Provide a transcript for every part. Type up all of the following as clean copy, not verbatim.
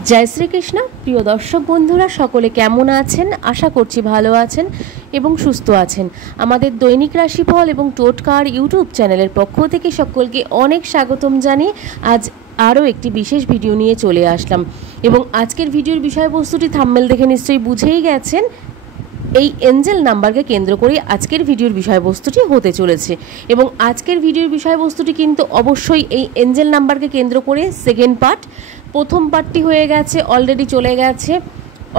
जय श्री कृष्ण प्रिय दर्शक बंधुरा सकले केमन आछेन आशा करछि भालो आछेन एबं सुस्थ आछेन। आमादेर दैनिक राशिफल एबं टोटकार यूट्यूब चैनेलेर पक्ष थेके सकलके अनेक स्वागतम जानिये आज आरो एकटी विशेष भिडियो निये चले आसलाम एबं आजकेर भिडियोर विषयबस्तुटी थाम्बनेल देखे निश्चयई बुझेई गेछेन। এই এঞ্জেল নাম্বারকে কেন্দ্র করে আজকের ভিডিওর বিষয়বস্তুটি হতে চলেছে এবং আজকের ভিডিওর বিষয়বস্তুটি কিন্তু অবশ্যই এই এঞ্জেল নাম্বারকে কেন্দ্র করে সেকেন্ড পার্ট। প্রথম পার্টটি হয়ে গেছে, অলরেডি চলে গেছে,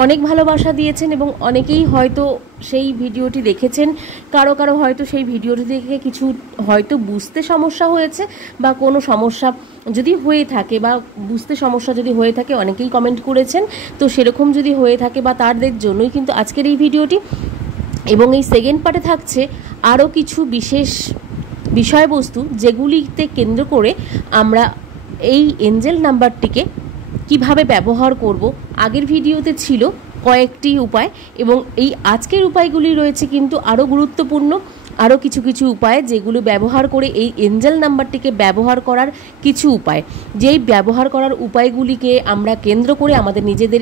অনেক ভালোবাসা দিয়েছেন এবং অনেকেই হয়তো সেই ভিডিওটি দেখেছেন। কারো কারো হয়তো সেই ভিডিওটি দেখে কিছু হয়তো বুঝতে সমস্যা হয়েছে বা কোনো সমস্যা যদি হয়ে থাকে বা বুঝতে সমস্যা যদি হয়ে থাকে অনেকেই কমেন্ট করেছেন। তো সেরকম যদি হয়ে থাকে বা তাদের জন্যই কিন্তু আজকের এই ভিডিওটি এবং এই সেকেন্ড পার্টে থাকছে আরও কিছু বিশেষ বিষয়বস্তু যেগুলিতে কেন্দ্র করে আমরা এই এঞ্জেল নাম্বারটিকে কিভাবে ব্যবহার করব। আগের ভিডিওতে ছিল কয়েকটি উপায় এবং এই আজকের উপায়গুলি রয়েছে কিন্তু আরও গুরুত্বপূর্ণ আরও কিছু কিছু উপায় যেগুলো ব্যবহার করে এই এঞ্জেল নাম্বারটিকে ব্যবহার করার কিছু উপায়, যেই ব্যবহার করার উপায়গুলিকে আমরা কেন্দ্র করে আমাদের নিজেদের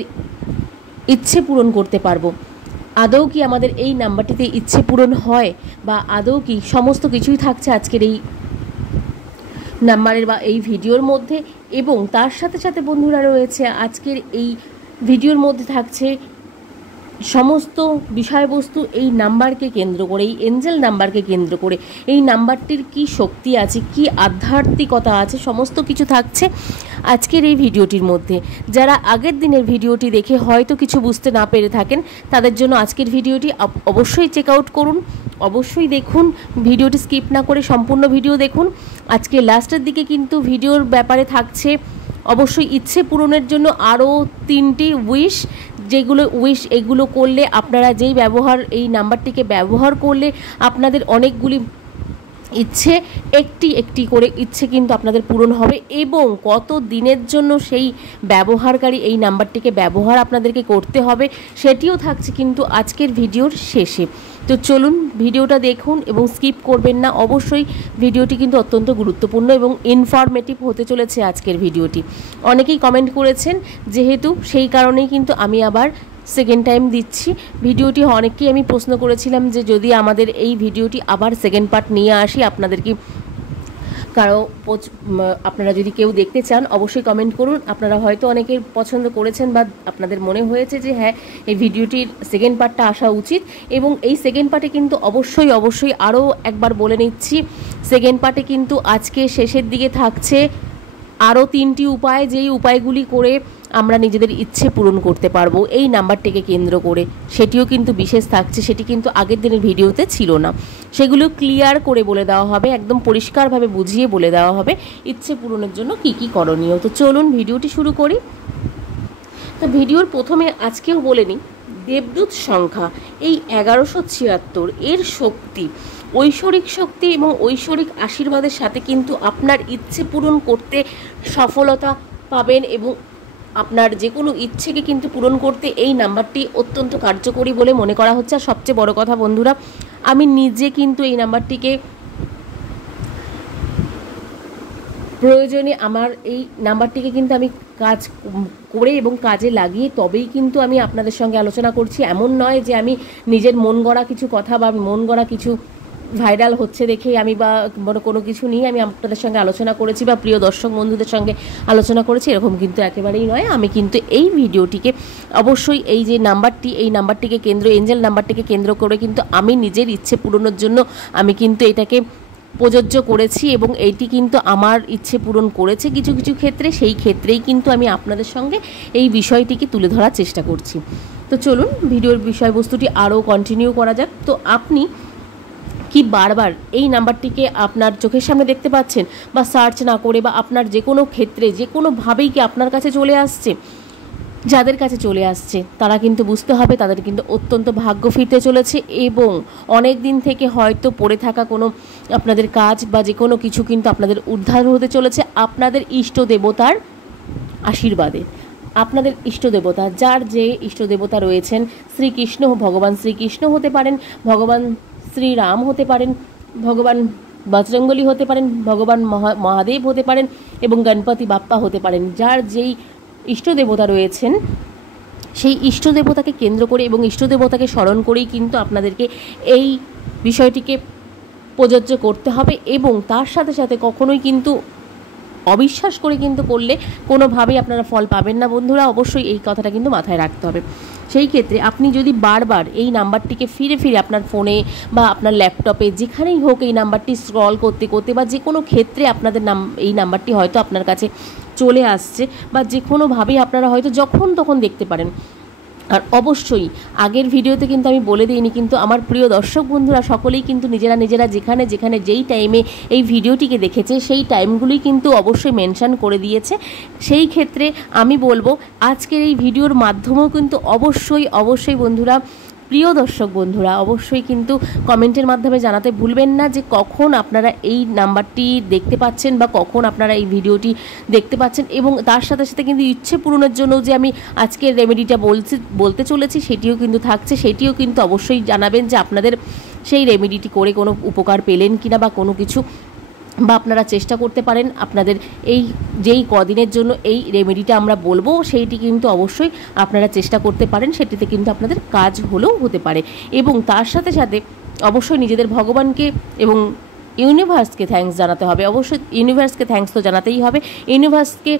ইচ্ছে পূরণ করতে পারবো। আদৌ কি আমাদের এই নাম্বারটিতে ইচ্ছে পূরণ হয় বা আদৌ কি সমস্ত কিছুই থাকছে আজকের এই নাম্বারের বা এই ভিডিওর মধ্যে। এবং তার সাথে সাথে বন্ধুরা রয়েছে আজকের এই ভিডিওর মধ্যে থাকছে সমস্ত বিষয়বস্তু এই নাম্বারকে কেন্দ্র করে, এই এঞ্জেল নাম্বারকে কেন্দ্র করে এই নাম্বারটির কি শক্তি আছে, কি আধ্যাত্মিকতা আছে, সমস্ত কিছু থাকছে আজকের এই ভিডিওটির মধ্যে। যারা আগের দিনের ভিডিওটি দেখে হয়তো কিছু বুঝতে না পেরে থাকেন তাদের জন্য আজকের ভিডিওটি অবশ্যই চেক আউট করুন, অবশ্যই দেখুন, ভিডিওটি স্কিপ না করে সম্পূর্ণ ভিডিও দেখুন। আজকে লাস্টের দিকে কিন্তু ভিডিওর ব্যাপারে থাকছে অবশ্যই ইচ্ছে পূরণের জন্য আরও 3টি উইশ, যেগুলো উইশ এগুলো করলে আপনারা যেই ব্যবহার এই নাম্বারটিকে ব্যবহার করলে আপনাদের অনেকগুলি ইচ্ছে একটি একটি করে ইচ্ছে কিন্তু আপনাদের পূরণ হবে এবং কত দিনের জন্য সেই ব্যবহারকারী এই নাম্বারটিকে ব্যবহার আপনাদেরকে করতে হবে সেটিও থাকছে কিন্তু আজকের ভিডিওর শেষে। তো চলুন ভিডিওটা দেখুন এবং স্কিপ করবেন না। অবশ্যই ভিডিওটি কিন্তু অত্যন্ত গুরুত্বপূর্ণ এবং ইনফরমেটিভ হতে চলেছে আজকের ভিডিওটি। অনেকেই কমেন্ট করেছেন, যেহেতু সেই কারণেই কিন্তু আমি আবার সেকেন্ড টাইম দিচ্ছি ভিডিওটি। অনেককেই আমি প্রশ্ন করেছিলাম যে যদি আমাদের এই ভিডিওটি আবার সেকেন্ড পার্ট নিয়ে আসি আপনাদের কি আপনারা যদি কেউ দেখতে চান অবশ্যই কমেন্ট করুন। আপনারা হয়তো অনেকে পছন্দ করেছেন বা আপনাদের মনে হয়েছে যে হ্যাঁ এই ভিডিওটির সেকেন্ড পার্টটা আসা উচিত এবং এই সেকেন্ড পার্টে কিন্তু অবশ্যই আরও একবার বলে নিচ্ছি, সেকেন্ড পার্টে কিন্তু আজকে শেষের দিকে থাকছে আরও 3টি উপায়, যেই উপায়গুলি করে আমরা নিজেদের ইচ্ছে পূরণ করতে পারবো এই নাম্বারটিকে কেন্দ্র করে। সেটিও কিন্তু বিশেষ থাকছে, সেটি কিন্তু আগের দিনের ভিডিওতে ছিল না। সেগুলো ক্লিয়ার করে বলে দেওয়া হবে, একদম পরিষ্কারভাবে বুঝিয়ে বলে দেওয়া হবে ইচ্ছে পূরণের জন্য কি কি করণীয়। তো চলুন ভিডিওটি শুরু করি। তো ভিডিওর প্রথমে আজকেও বলে নিই, দেবদূত সংখ্যা এই 1176 এর শক্তি, ঐশ্বরিক শক্তি এবং ঐশ্বরিক আশীর্বাদের সাথে কিন্তু আপনার ইচ্ছে পূরণ করতে সফলতা পাবেন এবং আপনার যে কোনো ইচ্ছেকে কিন্তু পূরণ করতে এই নাম্বারটি অত্যন্ত কার্যকরী বলে মনে করা হচ্ছে। আর সবচেয়ে বড় কথা বন্ধুরা, আমি নিজে কিন্তু এই নাম্বারটিকে প্রয়োজনে আমার এই নাম্বারটিকে কিন্তু আমি কাজ করে এবং কাজে লাগিয়ে তবেই কিন্তু আমি আপনাদের সঙ্গে আলোচনা করছি। এমন নয় যে আমি নিজের মন গড়া কিছু কথা বা মন গড়া কিছু ভাইরাল হচ্ছে দেখেই আমি বা কোনো কিছু নিয়ে আমি আপনাদের সঙ্গে আলোচনা করেছি বা প্রিয় দর্শক বন্ধুদের সঙ্গে আলোচনা করেছি, এরকম কিন্তু একেবারেই নয়। আমি কিন্তু এই ভিডিওটিকে অবশ্যই এই যে নাম্বারটি, এই নাম্বারটিকে কেন্দ্র, এঞ্জেল নাম্বারটিকে কেন্দ্র করে কিন্তু আমি নিজের ইচ্ছে পূরণের জন্য আমি কিন্তু এটাকে প্রযোজ্য করেছি এবং এইটি কিন্তু আমার ইচ্ছে পূরণ করেছে কিছু কিছু ক্ষেত্রে। সেই ক্ষেত্রেই কিন্তু আমি আপনাদের সঙ্গে এই বিষয়টিকে তুলে ধরার চেষ্টা করছি। তো চলুন ভিডিওর বিষয়বস্তুটি আরও কন্টিনিউ করা যাক। তো আপনি কি বারবার এই নাম্বারটিকে আপনার চোখের সামনে দেখতে পাচ্ছেন বা সার্চ না করে বা আপনার যে কোনো ক্ষেত্রে যে কোনোভাবেই কি আপনার কাছে চলে আসছে? যাদের কাছে চলে আসছে তারা কিন্তু বুঝতে হবে তাদের কিন্তু অত্যন্ত ভাগ্য ফিরতে চলেছে এবং অনেক দিন থেকে হয়তো পড়ে থাকা কোনো আপনাদের কাজ বা যে কোনো কিছু কিন্তু আপনাদের উদ্ধার হতে চলেছে আপনাদের ইষ্ট দেবতার আশীর্বাদে। আপনাদের ইষ্ট দেবতা, যার যে ইষ্ট দেবতা রয়েছেন, শ্রীকৃষ্ণ, ভগবান শ্রীকৃষ্ণ হতে পারেন, ভগবান শ্রীরাম হতে পারেন, ভগবান বজরঙ্গলী হতে পারেন, ভগবান মহাদেব হতে পারেন এবং গণপতি বাপ্পা হতে পারেন। যার যেই ইষ্ট দেবতা রয়েছেন সেই ইষ্ট দেবতাকে কেন্দ্র করে এবং ইষ্ট দেবতাকে স্মরণ করেই কিন্তু আপনাদেরকে এই বিষয়টিকে প্রযোজ্য করতে হবে। এবং তার সাথে সাথে কখনোই কিন্তু অবিশ্বাস করে কিন্তু করলে কোনোভাবেই আপনারা ফল পাবেন না বন্ধুরা, অবশ্যই এই কথাটা কিন্তু মাথায় রাখতে হবে। সেই ক্ষেত্রে আপনি যদি বারবার এই নাম্বারটিকে ফিরে ফিরে আপনার ফোনে বা আপনার ল্যাপটপে যেখানেই হোক এই নাম্বারটি স্ক্রল করতে করতে বা যে কোনো ক্ষেত্রে আপনাদের এই নাম্বারটি হয়তো আপনার কাছে চলে আসছে বা যে কোনোভাবেই আপনারা হয়তো যখন তখন দেখতে পারেন। আর অবশ্যই আগের ভিডিওতে কিন্তু আমি বলে দিইনি, কিন্তু আমার প্রিয় দর্শক বন্ধুরা সকলেই কিন্তু নিজেরা যেখানে যেখানে যেই টাইমে এই ভিডিওটিকে দেখেছে সেই টাইমগুলি কিন্তু অবশ্যই মেনশন করে দিয়েছে। সেই ক্ষেত্রে আমি বলবো আজকের এই ভিডিওর মাধ্যমেও কিন্তু অবশ্যই বন্ধুরা, প্রিয় দর্শক বন্ধুরা, অবশ্যই কিন্তু কমেন্টের মাধ্যমে জানাতে ভুলবেন না যে কখন আপনারা এই নাম্বারটি দেখতে পাচ্ছেন বা কখন আপনারা এই ভিডিওটি দেখতে পাচ্ছেন। এবং তার সাথে সাথে কিন্তু ইচ্ছে পূরণের জন্য যে আমি আজকের রেমেডিটা বলতে চলেছি সেটিও কিন্তু থাকছে, সেটিও কিন্তু অবশ্যই জানাবেন যে আপনাদের সেই রেমেডিটি করে কোনো উপকার পেলেন কিনা বা কোনো কিছু, বা আপনারা চেষ্টা করতে পারেন আপনাদের এই যেই কদিনের জন্য এই রেমেডিটা আমরা বলবো সেইটি কিন্তু অবশ্যই আপনারা চেষ্টা করতে পারেন, সেটিতে কিন্তু আপনাদের কাজ হলেও হতে পারে। এবং তার সাথে সাথে অবশ্যই নিজেদের ভগবানকে এবং ইউনিভার্সকে থ্যাঙ্কস জানাতে হবে। অবশ্যই ইউনিভার্সকে থ্যাঙ্কস তো জানাতেই হবে। ইউনিভার্সকে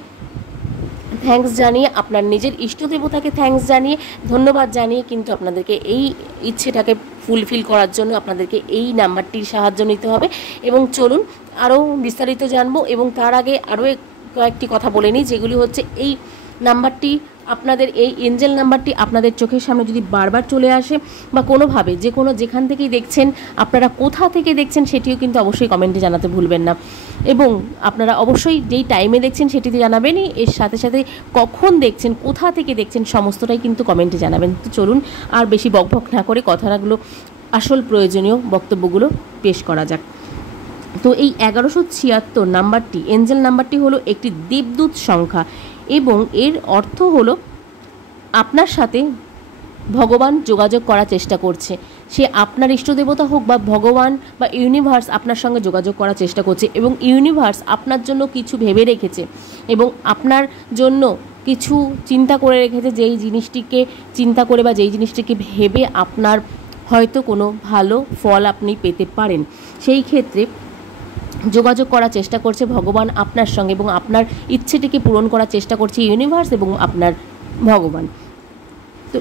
থ্যাঙ্কস জানিয়ে আপনার নিজের ইষ্ট দেবতাকে থ্যাঙ্কস জানিয়ে ধন্যবাদ জানিয়ে কিন্তু আপনাদেরকে এই ইচ্ছেটাকে ফুলফিল করার জন্য আপনাদেরকে এই নাম্বারটির সাহায্য নিতে হবে। এবং চলুন আরও বিস্তারিত জানবো। এবং তার আগে আরও কয়েকটি কথা বলে নিই, যেগুলি হচ্ছে এই নাম্বারটি আপনাদের এই এঞ্জেল নাম্বারটি আপনাদের চোখের সামনে যদি বারবার চলে আসে বা কোনোভাবে যেখান থেকেই দেখছেন, আপনারা কোথা থেকে দেখছেন সেটিও কিন্তু অবশ্যই কমেন্টে জানাতে ভুলবেন না। এবং আপনারা অবশ্যই যেই টাইমে দেখছেন সেটিতে জানাবেনই, এর সাথে সাথে কখন দেখছেন, কোথা থেকে দেখছেন সমস্তটাই কিন্তু কমেন্টে জানাবেন। তো চলুন আর বেশি বকবক না করে কথাগুলো, আসল প্রয়োজনীয় বক্তব্যগুলো পেশ করা যাক। তো এই 1176 নাম্বারটি, এঞ্জেল নাম্বারটি হলো একটি দেবদূত সংখ্যা এবং এর অর্থ হলো আপনার সাথে ভগবান যোগাযোগ করার চেষ্টা করছে। সে আপনার ইষ্টদেবতা হোক বা ভগবান বা ইউনিভার্স আপনার সঙ্গে যোগাযোগ করার চেষ্টা করছে এবং ইউনিভার্স আপনার জন্য কিছু ভেবে রেখেছে এবং আপনার জন্য কিছু চিন্তা করে রেখেছে, যেই জিনিসটিকে চিন্তা করে বা যেই জিনিসটিকে ভেবে আপনার হয়তো কোনো ভালো ফল আপনি পেতে পারেন। সেই ক্ষেত্রে যোগাযোগ করার চেষ্টা করছে ভগবান আপনার সঙ্গে এবং আপনার ইচ্ছেটিকে পূরণ করার চেষ্টা করছে ইউনিভার্স এবং আপনার ভগবান। তো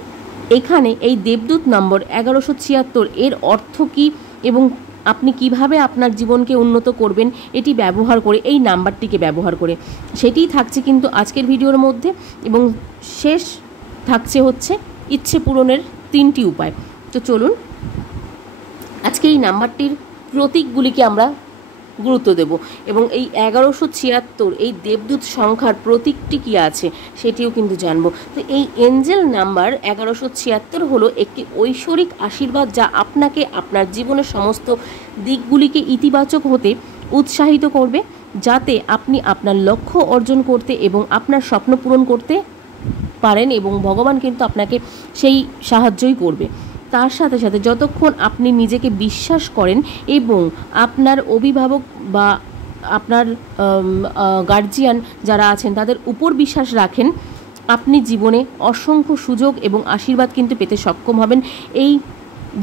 এখানে এই দেবদূত নম্বর 1176 এর অর্থ কী এবং আপনি কিভাবে আপনার জীবনকে উন্নত করবেন এটি ব্যবহার করে, এই নাম্বারটিকে ব্যবহার করে, সেটিই থাকছে কিন্তু আজকের ভিডিওর মধ্যে। এবং শেষ থাকছে হচ্ছে ইচ্ছে পূরণের 3টি উপায়। তো চলুন আজকে এই নাম্বারটির প্রতীকগুলিকে আমরা গুরুত্ব দেব এবং এই 1176 এই দেবদূত সংখ্যার প্রতীকটি কী আছে সেটিও কিন্তু জানব। তো এই এঞ্জেল নাম্বার 1176 হলো একটি ঐশ্বরিক আশীর্বাদ যা আপনাকে আপনার জীবনের সমস্ত দিকগুলিকে ইতিবাচক হতে উৎসাহিত করবে, যাতে আপনি আপনার লক্ষ্য অর্জন করতে এবং আপনার স্বপ্ন পূরণ করতে পারেন এবং ভগবান কিন্তু আপনাকে সেই সাহায্যই করবে। তার সাথে সাথে যতক্ষণ আপনি নিজেকে বিশ্বাস করেন এবং আপনার অভিভাবক বা আপনার গার্জিয়ান যারা আছেন তাদের উপর বিশ্বাস রাখেন, আপনি জীবনে অসংখ্য সুযোগ এবং আশীর্বাদ কিন্তু পেতে সক্ষম হবেন এই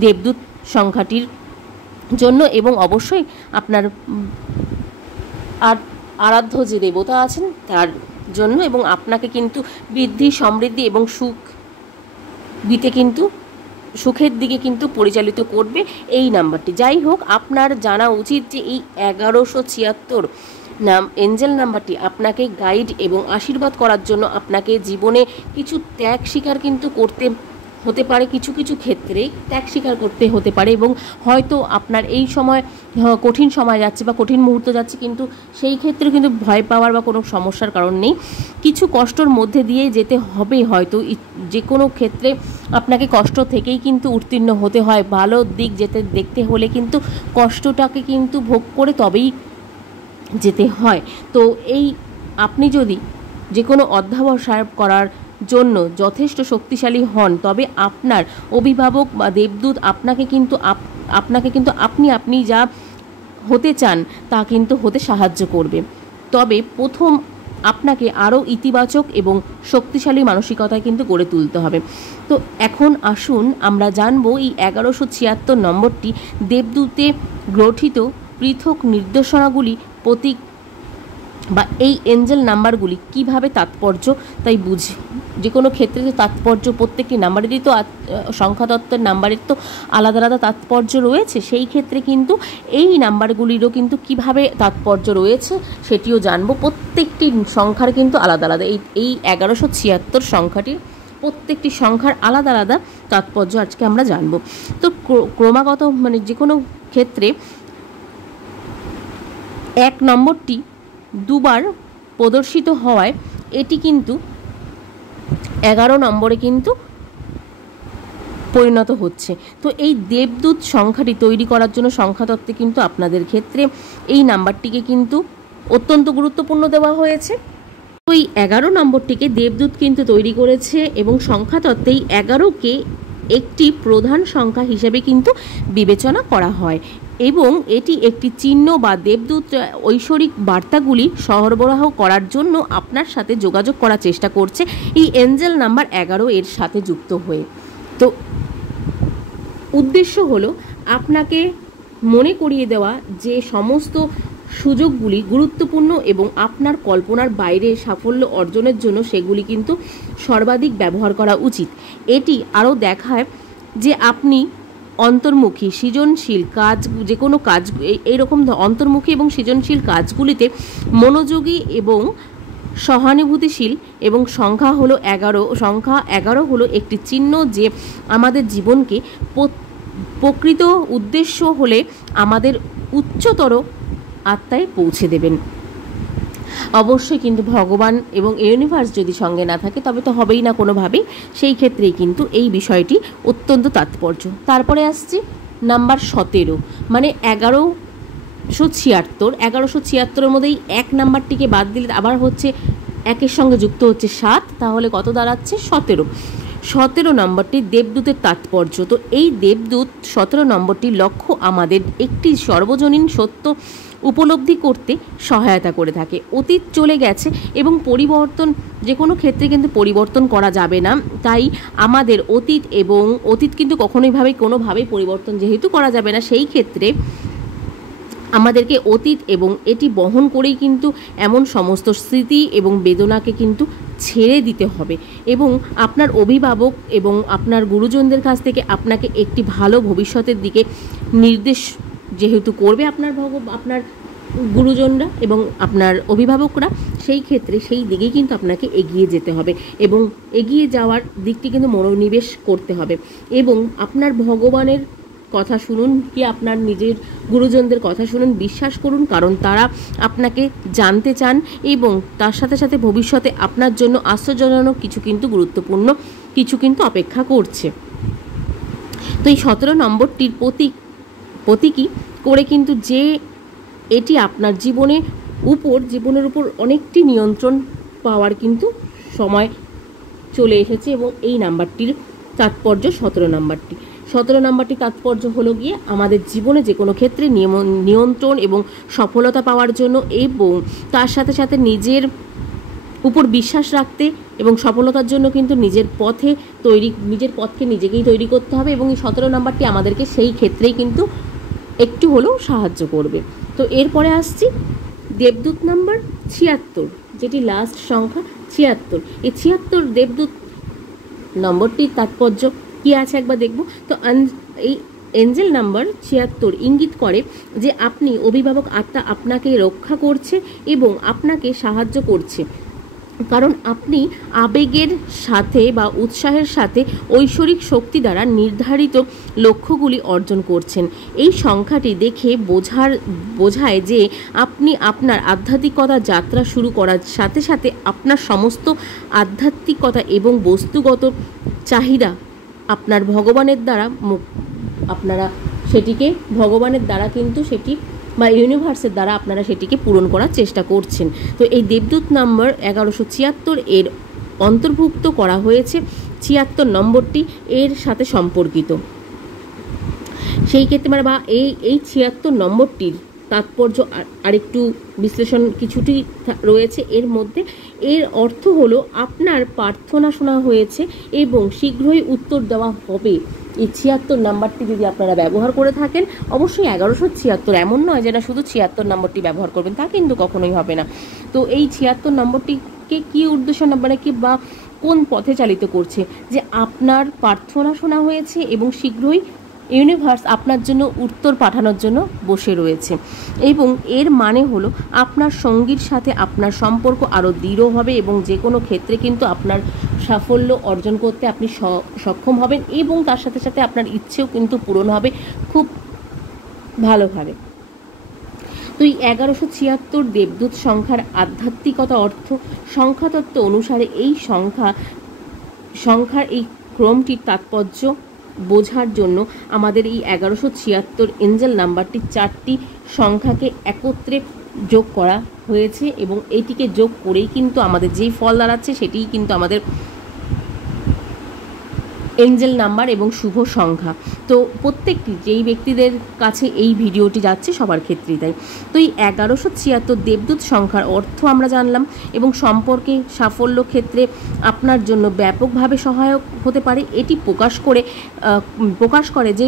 দেবদূত সংখ্যাটির জন্য। এবং অবশ্যই আপনার আরাধ্য যে দেবতা আছেন তার জন্য, এবং আপনাকে কিন্তু বৃদ্ধি, সমৃদ্ধি এবং সুখ দিতে কিন্তু সুখের দিকে কিন্তু পরিচালিত করবে এই নাম্বারটি। যাই হোক, আপনার জানা উচিত যে এই 1176 এঞ্জেল নাম্বারটি আপনাকে গাইড এবং আশীর্বাদ করার জন্য আপনাকে জীবনে কিছু ত্যাগ স্বীকার কিন্তু করতে হতে পারে, কিছু কিছু ক্ষেত্রে ত্যাগ স্বীকার করতে হতে পারে এবং হয়তো আপনার এই সময় কঠিন সময় যাচ্ছে বা কঠিন মুহূর্ত যাচ্ছে, কিন্তু সেই ক্ষেত্রে কিন্তু ভয় পাওয়ার বা কোনো সমস্যার কারণ নেই। কিছু কষ্টর মধ্যে দিয়ে যেতে হবে, হয়তো যে কোনো ক্ষেত্রে আপনাকে কষ্ট থেকেই কিন্তু উত্তীর্ণ হতে হয়। ভালো দিক দেখতে হলে কিন্তু কষ্টটাকে কিন্তু ভোগ করে তবেই যেতে হয়। তো এই আপনি যদি যে কোনো অধ্যাবসায় করার জন্য যথেষ্ট শক্তিশালী হন, তবে আপনার অভিভাবক বা দেবদূত আপনাকে কিন্তু আপনি যা হতে চান তা কিন্তু হতে সাহায্য করবে। তবে প্রথম আপনাকে আরও ইতিবাচক এবং শক্তিশালী মানসিকতায় কিন্তু গড়ে তুলতে হবে। তো এখন আসুন আমরা জানবো এই 1176 নম্বরটি দেবদূতে গঠিত পৃথক নির্দেশনাগুলি, প্রতীক বা এই এঞ্জেল নাম্বারগুলি কিভাবে তাৎপর্য তাই বুঝি। যে কোনো ক্ষেত্রে তো তাৎপর্য প্রত্যেকটি নাম্বারেরই তো সংখ্যাতত্ত্বের নাম্বারের তো আলাদা আলাদা তাৎপর্য রয়েছে, সেই ক্ষেত্রে কিন্তু এই নাম্বারগুলিরও কিন্তু কিভাবে তাৎপর্য রয়েছে সেটিও জানবো। প্রত্যেকটি সংখ্যার কিন্তু আলাদা আলাদা এই 1176 সংখ্যাটির প্রত্যেকটি সংখ্যার আলাদা আলাদা তাৎপর্য আজকে আমরা জানবো। তো ক্রমাগত মানে যে কোনো ক্ষেত্রে 1 নম্বরটি দুবার প্রদর্শিত হওয়ায় এটি কিন্তু 11 নম্বরে কিন্তু পরিণত হচ্ছে। তো এই দেবদূত সংখ্যাটি তৈরি করার জন্য সংখ্যাতত্ত্বে কিন্তু আপনাদের ক্ষেত্রে এই নাম্বারটিকে কিন্তু অত্যন্ত গুরুত্বপূর্ণ দেওয়া হয়েছে। তো এই 11 নম্বরটিকে দেবদূত কিন্তু তৈরি করেছে এবং সংখ্যাতত্ত্বে এই 11কে একটি প্রধান সংখ্যা হিসেবে কিন্তু বিবেচনা করা হয় এবং এটি একটি চিহ্ন বা দেবদূত ঐশ্বরিক বার্তাগুলি সরবরাহ করার জন্য আপনার সাথে যোগাযোগ করার চেষ্টা করছে এই এঞ্জেল নাম্বার 11 এর সাথে যুক্ত হয়ে। তো উদ্দেশ্য হলো আপনাকে মনে করিয়ে দেওয়া যে সমস্ত সুযোগগুলি গুরুত্বপূর্ণ এবং আপনার কল্পনার বাইরে সাফল্য অর্জনের জন্য সেগুলি কিন্তু সর্বাধিক ব্যবহার করা উচিত। এটি আরও দেখায় যে আপনি অন্তর্মুখী সৃজনশীল কাজ, যে কোনো কাজ এইরকম অন্তর্মুখী এবং সৃজনশীল কাজগুলিতে মনোযোগী এবং সহানুভূতিশীল। এবং সংখ্যা 11 হলো একটি চিহ্ন যে আমাদের জীবনকে প্রকৃত উদ্দেশ্য হলে আমাদের উচ্চতর আত্মায় পৌঁছে দেবেন। অবশ্যই কিন্তু ভগবান এবং ইউনিভার্স যদি সঙ্গে না থাকে তবে তো হবেই না কোনোভাবেই, সেই ক্ষেত্রেই কিন্তু এই বিষয়টি অত্যন্ত তাৎপর্য। তারপরে আসছে নাম্বার 17 মানে 1176 মধ্যে এই 1 নাম্বারটিকে বাদ দিলে আবার হচ্ছে 1-এর সঙ্গে যুক্ত হচ্ছে 7, তাহলে কত দাঁড়াচ্ছে 17 নম্বরটি দেবদূতের তাৎপর্য। তো এই দেবদূত 17 নম্বরটির লক্ষ্য আমাদের একটি সর্বজনীন সত্য উপলব্ধি করতে সহায়তা করে থাকে। অতীত চলে গেছে এবং পরিবর্তন যে কোনো ক্ষেত্রে কিন্তু পরিবর্তন করা যাবে না, তাই আমাদের অতীত কিন্তু কোনোভাবেই পরিবর্তন যেহেতু করা যাবে না, সেই ক্ষেত্রে আমাদেরকে অতীত এবং এটি বহন করেই কিন্তু এমন সমস্ত স্মৃতি এবং বেদনাকে কিন্তু ছেড়ে দিতে হবে এবং আপনার অভিভাবক এবং আপনার গুরুজনদের কাছ থেকে আপনাকে একটি ভালো ভবিষ্যতের দিকে নির্দেশ যেহেতু করবে আপনার গুরুজনরা এবং আপনার অভিভাবকরা, সেই ক্ষেত্রে সেই দিকেই কিন্তু আপনাকে এগিয়ে যেতে হবে এবং এগিয়ে যাওয়ার দিকটি কিন্তু মনোনিবেশ করতে হবে এবং আপনার ভগবানের কথা শুনুন কি আপনার নিজের গুরুজনদের কথা শুনুন, বিশ্বাস করুন, কারণ তারা আপনাকে জানতে চান এবং তার সাথে সাথে ভবিষ্যতে আপনার জন্য আশ্চর্যজনক কিছু কিন্তু গুরুত্বপূর্ণ কিছু কিন্তু অপেক্ষা করছে। তো এই 17 নম্বরটির প্রতীকী করে কিন্তু যে এটি আপনার জীবনের উপর অনেকটি নিয়ন্ত্রণ পাওয়ার কিন্তু সময় চলে এসেছে এবং এই নাম্বারটির তাৎপর্য 17 নম্বরটি তাৎপর্য হলো গিয়ে আমাদের জীবনে যে কোনো ক্ষেত্রে নিয়ন্ত্রণ এবং সফলতা পাওয়ার জন্য এবং তার সাথে সাথে নিজের উপর বিশ্বাস রাখতে এবং সফলতার জন্য কিন্তু নিজের পথকে নিজেকেই তৈরি করতে হবে এবং এই 17 নম্বরটি আমাদেরকে সেই ক্ষেত্রেই কিন্তু একটু হলেও সাহায্য করবে। তো এরপরে আসছি দেবদূত নাম্বার 76, যেটি লাস্ট সংখ্যা 76। এই 76 দেবদূত নম্বরটির তাৎপর্য কি আছে একবার দেখব। তো এই এঞ্জেল নাম্বার 76 ইঙ্গিত করে যে আপনি অভিভাবক আত্মা আপনাকে রক্ষা করছে এবং আপনাকে সাহায্য করছে, কারণ আপনি আবেগের সাথে বা উৎসাহের সাথে ঐশ্বরিক শক্তি দ্বারা নির্ধারিত লক্ষ্যগুলি অর্জন করছেন। এই সংখ্যাটি দেখে বোঝায় যে আপনি আপনার আধ্যাত্মিকতা যাত্রা শুরু করার সাথে সাথে আপনার সমস্ত আধ্যাত্মিকতা এবং বস্তুগত চাহিদা আপনার ভগবানের দ্বারা কিন্তু সেটি বা ইউনিভার্সের দ্বারা আপনারা সেটিকে পূরণ করার চেষ্টা করছেন। তো এই দেবদূত নাম্বার 1176 এর অন্তর্ভুক্ত করা হয়েছে 76 নম্বরটি এর সাথে সম্পর্কিত। সেই ক্ষেত্রে বা এই 76 নম্বরটির তাৎপর্য আরেকটু বিশ্লেষণ কিছুটি রয়েছে এর মধ্যে। এর অর্থ হলো আপনার প্রার্থনা শোনা হয়েছে এবং শীঘ্রই উত্তর দেওয়া হবে। এই 76 নাম্বারটি যদি আপনারা ব্যবহার করে থাকেন, অবশ্যই 1176, এমন নয় যে না শুধু 76 নম্বরটি ব্যবহার করবেন, তা কিন্তু কখনোই হবে না। তো এই 76 নম্বরটিকে কি উদ্দেশ্য মানে কি বা কোন পথে চালিত করছে, যে আপনার প্রার্থনা শোনা হয়েছে এবং শীঘ্রই ইউনিভার্স আপনার জন্য উত্তর পাঠানোর জন্য বসে রয়েছে। এবং এর মানে হলো আপনার সঙ্গীর সাথে আপনার সম্পর্ক আরও দৃঢ় হবে এবং যে কোনো ক্ষেত্রে কিন্তু আপনার সাফল্য অর্জন করতে আপনি সক্ষম হবেন এবং তার সাথে সাথে আপনার ইচ্ছেও কিন্তু পূরণ হবে খুব ভালোভাবে। তো এই 1176 দেবদূত সংখ্যার আধ্যাত্মিকতা অর্থ, সংখ্যাতত্ত্ব অনুসারে এই সংখ্যার এই ক্রমটির তাৎপর্য বোঝার জন্য আমাদের এই 1176 এঞ্জেল নাম্বারটি 4টি সংখ্যাকে একত্রে যোগ করা হয়েছে এবং এটিকে যোগ করেই কিন্তু আমাদের যেই ফল দাঁড়াচ্ছে সেটিই কিন্তু আমাদের এঞ্জেল নাম্বার এবং শুভ সংখ্যা। তো প্রত্যেকটি যেই ব্যক্তিদের কাছে এই ভিডিওটি যাচ্ছে সবার ক্ষেত্রেই তাই। তো এই 1176 দেবদূত সংখ্যার অর্থ আমরা জানলাম এবং সম্পর্কে সাফল্য ক্ষেত্রে আপনার জন্য ব্যাপকভাবে সহায়ক হতে পারে। এটি প্রকাশ করে যে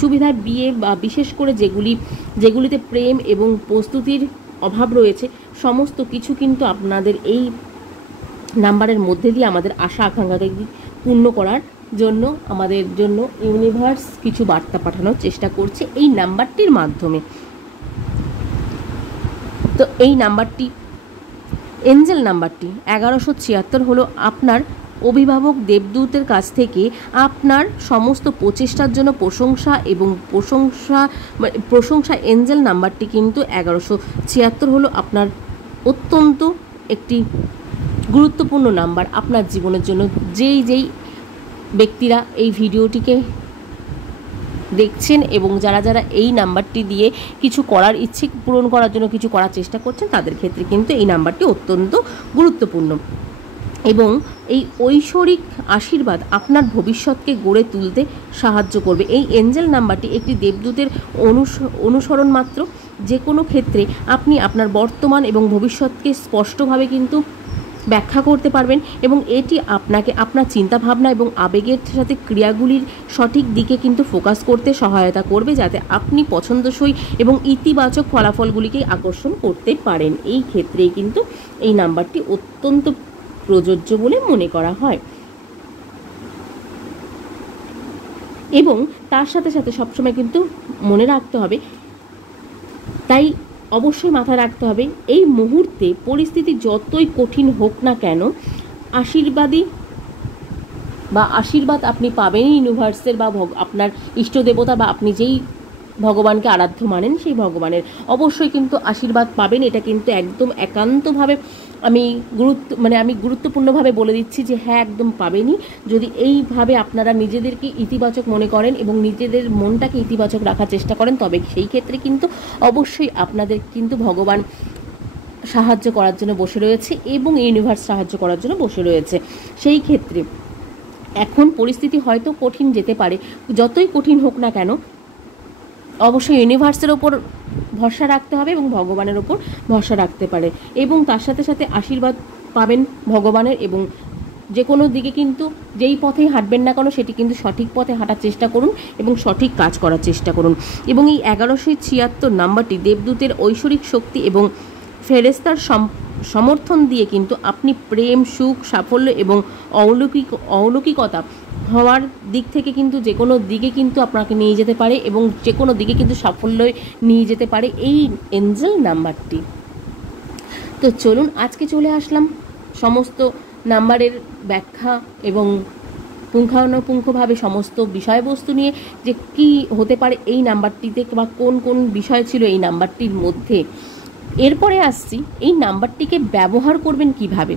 সুবিধা বিয়ে বা বিশেষ করে যেগুলিতে প্রেম এবং প্রস্তুতির অভাব রয়েছে, সমস্ত কিছু কিন্তু আপনাদের এই নাম্বারের মধ্যে দিয়ে আমাদের আশা আকাঙ্ক্ষাকে পূর্ণ করার জন্য আমাদের জন্য ইউনিভার্স কিছু বার্তা পাঠানোর চেষ্টা করছে এই নাম্বারটির মাধ্যমে। তো এই নাম্বারটি, এঞ্জেল নাম্বারটি 1176 হলো আপনার অভিভাবক দেবদূতের কাছ থেকে আপনার সমস্ত প্রচেষ্টার জন্য প্রশংসা। এঞ্জেল নাম্বারটি কিন্তু 1176 হলো আপনার অত্যন্ত একটি গুরুত্বপূর্ণ নাম্বার আপনার জীবনের জন্য। যেই ব্যক্তিরা এই ভিডিওটিকে দেখছেন এবং যারা এই নাম্বারটি দিয়ে কিছু করার ইচ্ছে পূরণ করার জন্য কিছু করার চেষ্টা করছেন, তাদের ক্ষেত্রে কিন্তু এই নাম্বারটি অত্যন্ত গুরুত্বপূর্ণ এবং এই ঐশ্বরিক আশীর্বাদ আপনার ভবিষ্যৎকে গড়ে তুলতে সাহায্য করবে। এই এঞ্জেল নাম্বারটি একটি দেবদূতের অনুসরণ মাত্র। যে কোনো ক্ষেত্রে আপনি আপনার বর্তমান এবং ভবিষ্যৎকে স্পষ্টভাবে কিন্তু ব্যাখ্যা করতে পারবেন এবং এটি আপনাকে আপনার চিন্তাভাবনা এবং আবেগের সাথে ক্রিয়াগুলির সঠিক দিকে কিন্তু ফোকাস করতে সহায়তা করবে, যাতে আপনি পছন্দসই এবং ইতিবাচক ফলাফলগুলিকে আকর্ষণ করতে পারেন। এই ক্ষেত্রেই কিন্তু এই নাম্বারটি অত্যন্ত প্রযোজ্য বলে মনে করা হয়। এবং তার সাথে সাথে সবসময় কিন্তু মনে রাখতে হবে, তাই অবশ্যই মাথায় রাখতে হবে এই মুহূর্তে পরিস্থিতি যতই কঠিন হোক না কেন, আশীর্বাদ আপনি পাবেনই ইউনিভার্সের বা আপনার ইষ্ট দেবতা বা আপনি যেই ভগবানকে আরাধ্য মানেন সেই ভগবানের অবশ্যই কিন্তু আশীর্বাদ পাবেন। এটা কিন্তু একদম একান্তভাবে আমি গুরুত্বপূর্ণভাবে বলে দিচ্ছি যে হ্যাঁ, একদম পাবেনই। যদি এইভাবে আপনারা নিজেদেরকে ইতিবাচক মনে করেন এবং নিজেদের মনটাকে ইতিবাচক রাখার চেষ্টা করেন, তবে সেই ক্ষেত্রে কিন্তু অবশ্যই আপনাদের কিন্তু ভগবান সাহায্য করার জন্য বসে রয়েছে এবং ইউনিভার্স সাহায্য করার জন্য বসে রয়েছে। সেই ক্ষেত্রে এখন পরিস্থিতি হয়তো কঠিন যেতে পারে, যতই কঠিন হোক না কেন অবশ্যই ইউনিভার্সের ওপর ভরসা রাখতে হবে এবং ভগবানের ওপর ভরসা রাখতে পারে এবং তার সাথে সাথে আশীর্বাদ পাবেন ভগবানের। এবং যে কোনো দিকে কিন্তু যেই পথেই হাঁটবেন না কেন সেটি কিন্তু সঠিক পথে হাঁটার চেষ্টা করুন এবং সঠিক কাজ করার চেষ্টা করুন। এবং এই 1176 নাম্বারটি দেবদূতের ঐশ্বরিক শক্তি এবং ফেরেস্তার সমর্থন দিয়ে কিন্তু আপনি প্রেম, সুখ, সাফল্য এবং অলৌকিকতা হওয়ার দিক থেকে কিন্তু যে কোনো দিকে কিন্তু আপনাকে নিয়ে যেতে পারে এবং যে কোনো দিকে কিন্তু সাফল্য নিয়ে যেতে পারে এই এঞ্জেল নাম্বারটি। তো চলুন আজকে চলে আসলাম সমস্ত নাম্বারের ব্যাখ্যা এবং পুঙ্খানুপুঙ্খভাবে সমস্ত বিষয়বস্তু নিয়ে, যে কি হতে পারে এই নাম্বারটিতে বা কোন কোন বিষয় ছিল এই নাম্বারটির মধ্যে। এরপরে আসছি এই নাম্বারটিকে ব্যবহার করবেন কিভাবে।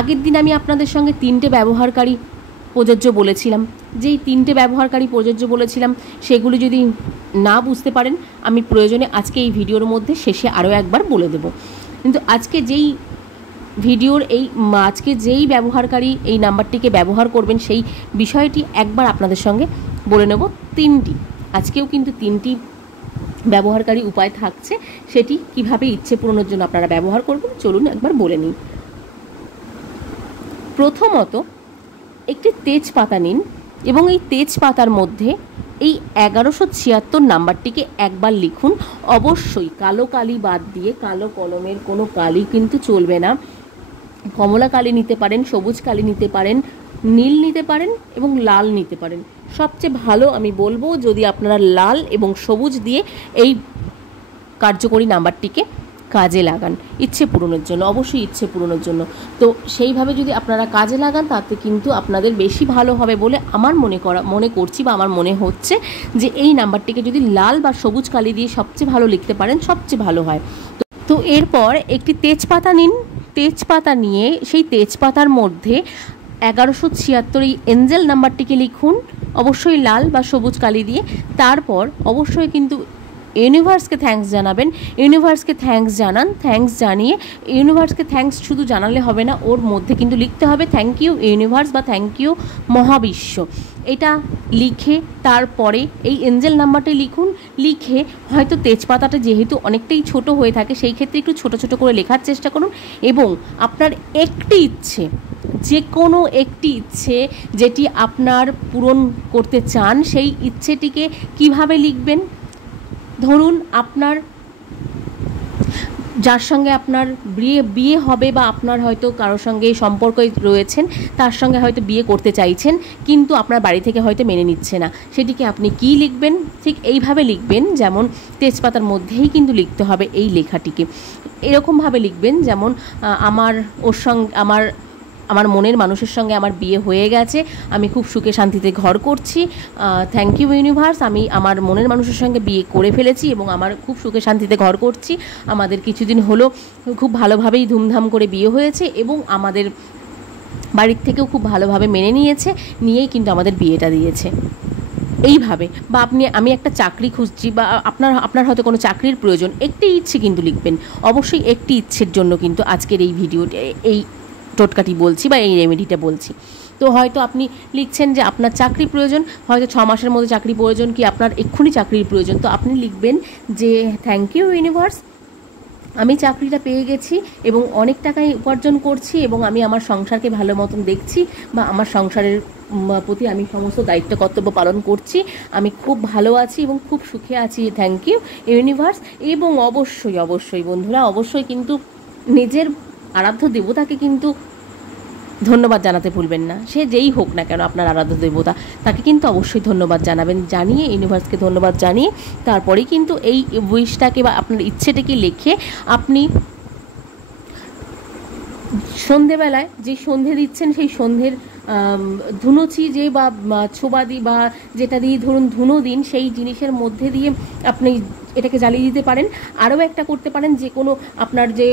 আগের দিন আমি আপনাদের সঙ্গে 3টে ব্যবহারকারী প্রযোজ্য বলেছিলাম, যেই 3টে ব্যবহারকারী প্রযোজ্য বলেছিলাম সেগুলি যদি না বুঝতে পারেন আমি প্রয়োজনে আজকে এই ভিডিওর মধ্যে শেষে আরও একবার বলে দেব। কিন্তু আজকে যেই ব্যবহারকারী এই নাম্বারটিকে ব্যবহার করবেন সেই বিষয়টি একবার আপনাদের সঙ্গে বলে নেব। 3টি আজকেও কিন্তু 3টি ব্যবহারকারী উপায় থাকছে, সেটি কিভাবে ইচ্ছে পূরণের জন্য আপনারা ব্যবহার করবেন চলুন একবার বলে নিই। প্রথমত একটি তেজপাতা নিন এবং এই তেজপাতার মধ্যে এই 1176 নাম্বারটিকে একবার লিখুন। অবশ্যই কালো কালি বাদ দিয়ে, কালো কলমের কোনো কালি কিন্তু চলবে না। কমলা কালি নিতে পারেন, সবুজ কালি নিতে পারেন, নীল নিতে পারেন এবং লাল নিতে পারেন। সবচেয়ে ভালো আমি বলবো যদি আপনারা লাল এবং সবুজ দিয়ে এই কার্যকরী নাম্বারটিকে কাজে লাগান ইচ্ছে পূরণের জন্য, অবশ্যই ইচ্ছে পূরণের জন্য। তো সেইভাবে যদি আপনারা কাজে লাগান তাতে কিন্তু আপনাদের বেশি ভালো হবে বলে আমার মনে করছি বা আমার মনে হচ্ছে যে এই নাম্বারটিকে যদি লাল বা সবুজ কালি দিয়ে সবচেয়ে ভালো লিখতে পারেন সবচেয়ে ভালো হয়। তো এরপর একটি তেজপাতা নিন, তেজপাতা নিয়ে সেই তেজপাতার মধ্যে 1176 এই এঞ্জেল নাম্বারটিকে লিখুন, অবশ্যই লাল বা সবুজ কালি দিয়ে। তারপর অবশ্যই কিন্তু ইউনিভার্সকে থ্যাঙ্কস জানাবেন, ইউনিভার্সকে থ্যাঙ্কস জানান, থ্যাঙ্কস জানিয়ে ইউনিভার্সকে থ্যাঙ্কস শুধু জানালে হবে না, ওর মধ্যে কিন্তু লিখতে হবে থ্যাংক ইউ ইউনিভার্স বা থ্যাংক ইউ মহাবিশ্ব। এটা লিখে তারপরে এই এঞ্জেল নাম্বারটি লিখুন। লিখে হয়তো তেজপাতাটা যেহেতু অনেকটাই ছোট হয়ে থাকে সেই ক্ষেত্রে একটু ছোট ছোট করে লেখার চেষ্টা করুন এবং আপনার একটি ইচ্ছে, যে কোনো একটি ইচ্ছে যেটি আপনার পূরণ করতে চান সেই ইচ্ছেটিকে কিভাবে লিখবেন। ধরুন আপনার যার সঙ্গে আপনার বিয়ে হবে বা আপনার হয়তো কারোর সঙ্গে সম্পর্ক রয়েছেন, তার সঙ্গে হয়তো বিয়ে করতে চাইছেন কিন্তু আপনার বাড়ি থেকে হয়তো মেনে নিচ্ছে না, সেটিকে আপনি কি লিখবেন? ঠিক এইভাবে লিখবেন, যেমন তেজপাতার মধ্যেই কিন্তু লিখতে হবে এই লেখাটিকে। এরকমভাবে লিখবেন যেমন আমার মনের মানুষের সঙ্গে আমার বিয়ে হয়ে গেছে, আমি খুব সুখে শান্তিতে ঘর করছি, থ্যাংক ইউ ইউনিভার্স, আমি আমার মনের মানুষের সঙ্গে বিয়ে করে ফেলেছি এবং আমার খুব সুখে শান্তিতে ঘর করছি, আমাদের কিছুদিন হলো খুব ভালোভাবেই ধুমধাম করে বিয়ে হয়েছে এবং আমাদের বাড়ির থেকেও খুব ভালোভাবে মেনে নিয়েই কিন্তু আমাদের বিয়েটা দিয়েছে। এইভাবে বা আমি একটা চাকরি খুঁজছি বা আপনার হয়তো কোনো চাকরির প্রয়োজন, একটি ইচ্ছে কিন্তু লিখবেন, অবশ্যই একটি ইচ্ছের জন্য কিন্তু আজকের এই ভিডিওটি, এই টোটকাটি বলছি বা এই রেমেডিটা বলছি। তো হয়তো আপনি লিখছেন যে আপনার চাকরি প্রয়োজন, হয়তো 6 মাসের মধ্যে চাকরি প্রয়োজন, কি আপনার এক্ষুনি চাকরির প্রয়োজন, তো আপনি লিখবেন যে থ্যাংক ইউ ইউনিভার্স, আমি চাকরিটা পেয়ে গেছি এবং অনেক টাকাই উপার্জন করছি এবং আমি আমার সংসারকে ভালো মতন দেখছি বা আমার সংসারের প্রতি আমি সমস্ত দায়িত্ব কর্তব্য পালন করছি, আমি খুব ভালো আছি এবং খুব সুখে আছি, থ্যাংক ইউ ইউনিভার্স। এবং অবশ্যই বন্ধুরা, অবশ্যই কিন্তু নিজের আরাধ্য দেবতাকে কিন্তু ধন্যবাদ জানাতে ভুলবেন না। সে যেই হোক না কেন আপনার আরাধ্য দেবতা, তাকে কিন্তু অবশ্যই ধন্যবাদ জানাবেন, জানিয়ে ইউনিভার্সকে ধন্যবাদ জানিয়ে তারপরেই কিন্তু এই উইশটাকে বা আপনার ইচ্ছেটাকে লিখে আপনি সন্ধেবেলায় যে সন্ধে দিচ্ছেন সেই সন্ধ্যের ধুনুচি যে বা ছোবাদি বা যেটা দিয়ে ধরুন ধুনো দিন, সেই জিনিসের মধ্যে দিয়ে আপনি এটাকে জ্বালিয়ে দিতে পারেন। আরও একটা করতে পারেন, যে কোনো আপনার যে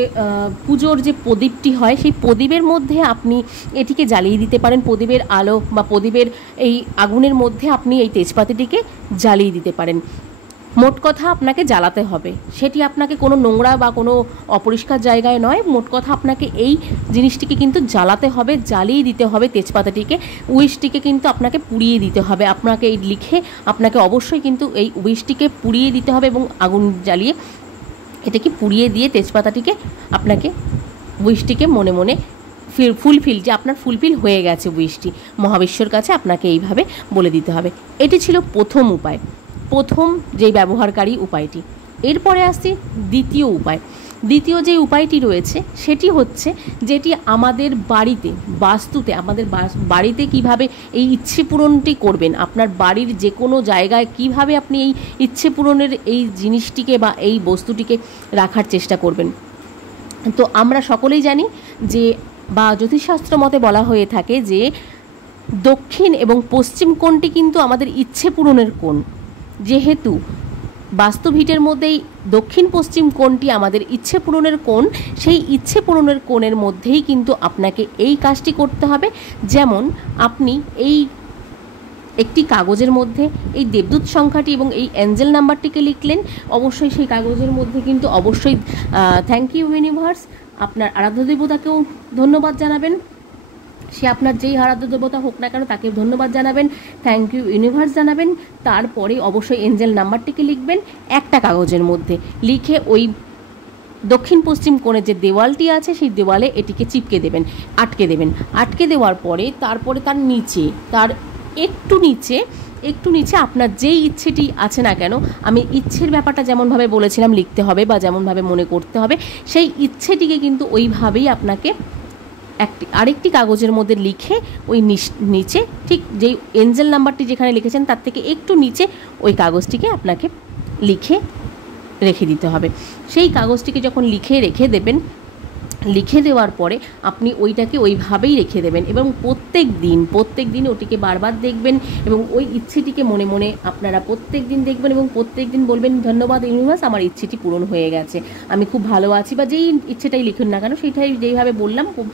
পুজোর যে প্রদীপটি হয় সেই প্রদীপের মধ্যে আপনি এটিকে জ্বালিয়ে দিতে পারেন, প্রদীপের আলো বা প্রদীপের এই আগুনের মধ্যে আপনি এই তেজপাতাটিকে জ্বালিয়ে দিতে পারেন। মোট কথা আপনাকে জ্বালাতে হবে, সেটি আপনাকে কোনো নোংরা বা কোনো অপরিষ্কার জায়গায় নয়, মোট কথা আপনাকে এই জিনিসটিকে কিন্তু জ্বালাতে হবে, জ্বালিয়ে দিতে হবে তেজপাতাটিকে, উইশটিকে কিন্তু আপনাকে পুড়িয়ে দিতে হবে। আপনাকে এই লিখে আপনাকে অবশ্যই কিন্তু এই উইশটিকে পুড়িয়ে দিতে হবে এবং আগুন জ্বালিয়ে এটাকে পুড়িয়ে দিয়ে তেজপাতাটিকে আপনাকে উইশটিকে মনে মনে ফুলফিল, যে আপনার ফুলফিল হয়ে গেছে উইশটি, মহাবিশ্বর কাছে আপনাকে এইভাবে বলে দিতে হবে। এটি ছিল প্রথম উপায়, প্রথম যেই ব্যবহারকারী উপায়টি। এরপরে আসছি দ্বিতীয় উপায়। দ্বিতীয় যে উপায়টি রয়েছে সেটি হচ্ছে যেটি আমাদের বাড়িতে, বাস্তুতে, আমাদের বাড়িতে কিভাবে এই ইচ্ছে পূরণটি করবেন, আপনার বাড়ির যে কোনো জায়গায় কিভাবে আপনি এই ইচ্ছে পূরণের এই জিনিসটিকে বা এই বস্তুটিকে রাখার চেষ্টা করবেন। তো আমরা সকলেই জানি যে বা জ্যোতিষশাস্ত্র মতে বলা হয়ে থাকে যে দক্ষিণ এবং পশ্চিম কোণটি কিন্তু আমাদের ইচ্ছে পূরণের কোণ। যেহেতু বাস্তুভিটের মধ্যেই দক্ষিণ পশ্চিম কোণটি আমাদের ইচ্ছে পূরণের কোণ, সেই ইচ্ছে পূরণের কোণের মধ্যেই কিন্তু আপনাকে এই কাজটি করতে হবে। যেমন আপনি এই একটি কাগজের মধ্যে এই দেবদূত সংখ্যাটি এবং এই অ্যাঞ্জেল নাম্বারটিকে লিখলেন, অবশ্যই সেই কাগজের মধ্যে কিন্তু অবশ্যই থ্যাংক ইউ ইউনিভার্স, আপনার আরাধ্য দেবতাকেও ধন্যবাদ জানাবেন সে আপনার যেই আরাধ্য দেবতা হোক না কেন তাকে ধন্যবাদ জানাবেন, থ্যাংক ইউ ইউনিভার্স জানাবেন। তারপরে অবশ্যই এঞ্জেল নাম্বারটিকে লিখবেন একটা কাগজের মধ্যে, লিখে ওই দক্ষিণ পশ্চিম কোণে যে দেওয়ালটি আছে সেই দেওয়ালে এটিকে চিপকে দেবেন, আটকে দেবেন। আটকে দেওয়ার পরে তারপরে তার নিচে, তার একটু নিচে আপনার যেই ইচ্ছেটি আছে না কেন, আমি ইচ্ছের ব্যাপারটা যেমনভাবে বলেছিলাম লিখতে হবে বা যেমনভাবে মনে করতে হবে, সেই ইচ্ছেটিকে কিন্তু ওইভাবেই আপনাকে আরেকটি কাগজের মধ্যে লিখে ওই নিচে ঠিক যেই এঞ্জেল নাম্বারটি যেখানে লিখেছেন তার থেকে একটু নিচে ওই কাগজটিকে আপনাকে লিখে রেখে দিতে হবে। সেই কাগজটিকে যখন রেখে দেবেন, লিখে দেওয়ার পরে আপনি ওইটাকে ওইভাবেই রেখে দেবেন এবং প্রত্যেক দিন ওটিকে বারবার দেখবেন এবং ওই ইচ্ছেটিকে মনে মনে আপনারা প্রত্যেক দিন দেখবেন এবং প্রত্যেক দিন বলবেন, ধন্যবাদ ইউনিভার্স, আমার ইচ্ছেটি পূরণ হয়ে গেছে, আমি খুব ভালো আছি, বা যেই ইচ্ছেটাই লিখুন না কেন সেইটাই যেইভাবে বললাম খুব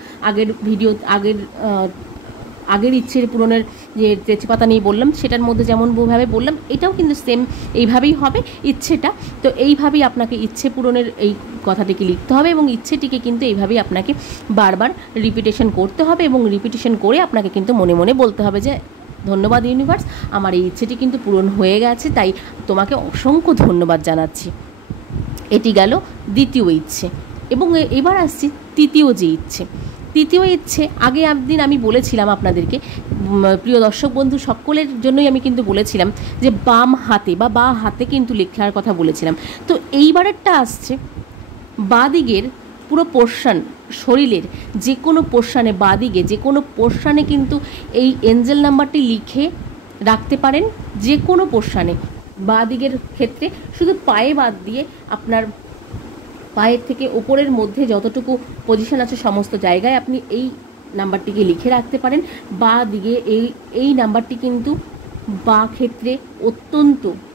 আগের ইচ্ছের পূরণের যে তেজপাতা নিয়ে বললাম সেটার মধ্যে যেমনভাবে বললাম, এটাও কিন্তু সেম এইভাবেই হবে ইচ্ছেটা। তো এইভাবেই আপনাকে ইচ্ছে পূরণের এই কথাটিকে লিখতে হবে এবং ইচ্ছেটিকে কিন্তু এইভাবেই আপনাকে বারবার রিপিটেশন করতে হবে এবং রিপিটেশন করে আপনাকে কিন্তু মনে মনে বলতে হবে যে ধন্যবাদ ইউনিভার্স, আমার এই ইচ্ছেটি কিন্তু পূরণ হয়ে গেছে, তাই তোমাকে অসংখ্য ধন্যবাদ জানাচ্ছি। এটি গেল দ্বিতীয় ইচ্ছে। এবং এবার আসছি তৃতীয় ইচ্ছে। আগে একদিন আমি বলেছিলাম আপনাদেরকে, প্রিয় দর্শক বন্ধু সকলের জন্যই আমি কিন্তু বলেছিলাম যে বাম হাতে কিন্তু লেখার কথা বলেছিলাম। তো এইবারেরটা আসছে বাদিকের পুরো পোর্শন, শরীরের যে কোনো পোর্শনে, বাদিকে যে কোনো পোর্শনে কিন্তু এই এঞ্জেল নাম্বারটি লিখে রাখতে পারেন। যে কোনো পোর্শনে, বাদিকের ক্ষেত্রে শুধু পায়ে বাদ দিয়ে আপনার পায়ের থেকে ওপরের মধ্যে যতটুকু পজিশন আছে সমস্ত জায়গায় আপনি এই নাম্বারটিকে লিখে রাখতে পারেন। বাঁ দিকে এই নাম্বারটি কিন্তু বা ক্ষেত্রে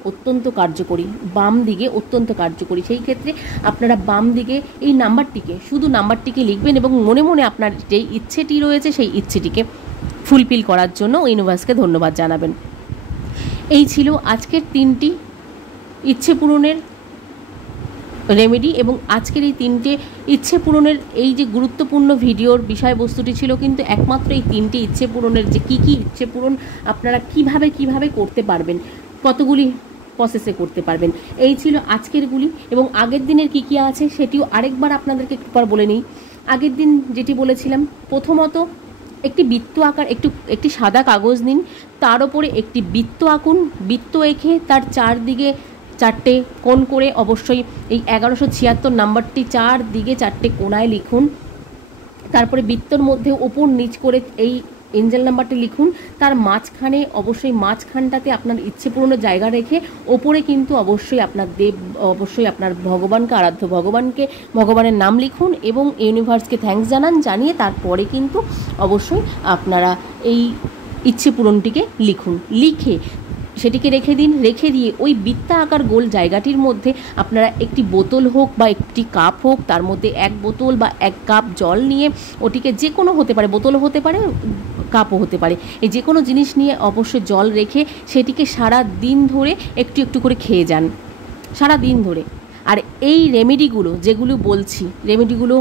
অত্যন্ত কার্যকরী, বাম দিকে অত্যন্ত কার্যকরী। সেই ক্ষেত্রে আপনারা বাম দিকে এই শুধু নাম্বারটিকে লিখবেন এবং মনে মনে আপনার যেই ইচ্ছেটি রয়েছে সেই ইচ্ছেটিকে ফুলফিল করার জন্য ইউনিভার্সকে ধন্যবাদ জানাবেন। এই ছিল আজকের 3টি ইচ্ছে পূরণের রেমেডি এবং আজকের এই 3টে ইচ্ছে পূরণের এই যে গুরুত্বপূর্ণ ভিডিওর বিষয়বস্তুটি ছিল কিন্তু একমাত্র এই 3টে ইচ্ছে পূরণের যে কী ইচ্ছে পূরণ আপনারা কিভাবে করতে পারবেন, কতগুলি প্রসেসে করতে পারবেন, এই ছিল আজকেরগুলি। এবং আগের দিনের কী আছে সেটিও আরেকবার আপনাদেরকে একবার বলে নিই। আগের দিন যেটি বলেছিলাম, প্রথমত একটি বৃত্ত আকার একটি সাদা কাগজ নিন, তার ওপরে একটি বৃত্ত আঁকুন। বৃত্ত এঁকে তার চারদিকে 4টে কোণ করে অবশ্যই এই 1176 নাম্বারটি 4 দিকে 4টে কোণায় লিখুন। তারপরে বৃত্তর মধ্যে ওপর নিচ করে এই এঞ্জেল নাম্বারটি লিখুন। তার মাঝখানে অবশ্যই মাঝখানটাতে আপনার ইচ্ছে পূরণের জায়গা রেখে ওপরে কিন্তু অবশ্যই আপনার ভগবানকে, আরাধ্য ভগবানের নাম লিখুন এবং ইউনিভার্সকে থ্যাঙ্কস জানিয়ে তারপরে কিন্তু অবশ্যই আপনারা এই ইচ্ছে পূরণটিকে লিখুন। লিখে সেটিকে রেখে দিন। রেখে দিয়ে ওই বৃত্তাকার গোল জায়গাটির মধ্যে আপনারা একটি বোতল হোক বা একটি কাপ হোক, তার মধ্যে 1 বোতল বা 1 কাপ জল নিয়ে ওটিকে যে কোনো হতে পারে, বোতলও হতে পারে, কাপও হতে পারে, এই যে কোনো জিনিস নিয়ে অবশ্যই জল রেখে সেটিকে সারা দিন ধরে একটু করে খেয়ে যান, সারা দিন ধরে। আর এই রেমেডিগুলো যেগুলো বলছি, রেমেডিগুলো